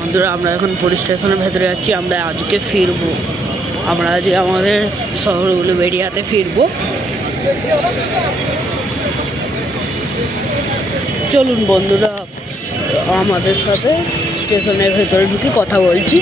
বন্ধুরা আমরা এখন পুলিশ স্টেশনের ভেতরে যাচ্ছি। আমরা আজকে ফিরবো, আমরা আজকে আমাদের শহরগুলো বেরিয়াতে ফিরবো। চলুন বন্ধুরা আমাদের সাথে স্টেশনের ভেতরে ঢুকে কথা বলছি।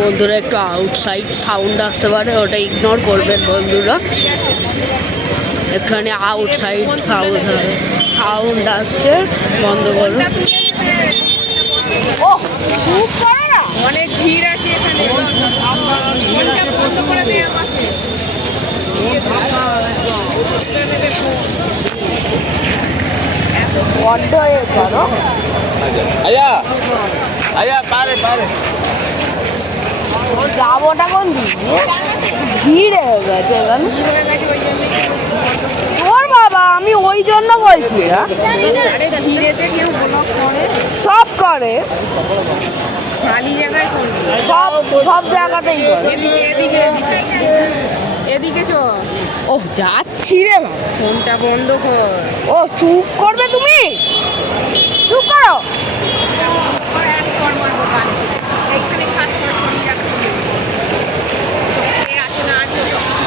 বন্ধুরা একটু আউটসাইড সাউন্ড আসতে পারে, ওটা ইগনোর করবেন বন্ধুরা। এখানে আউটসাইড সাউন্ড আসছে, বন্ধ করুন। অনেক ভিড় আছে এখানে, বন্ধ করে দেয় আমাকে। বন্ধ হয়ে গেল। আয়া আয়া পারে পারে যাবোটা কোন দিকে? ভিড় হয়ে গেছে এখানে। তোর বাবা, আমি ওই জন্য বলছি না। ভিড়েতে কেউ ব্লক করে, সব করে, খালি জায়গায় করবে, সব সব জায়গাতেই করে। এদিকে এদিকে এদিকে এদিকে চ। ও যাচ্ছি রে বাবা। ফোনটা বন্ধ কর। ও চুপ করবে তুমি, চুপ করো। এক কর মারবো কানে।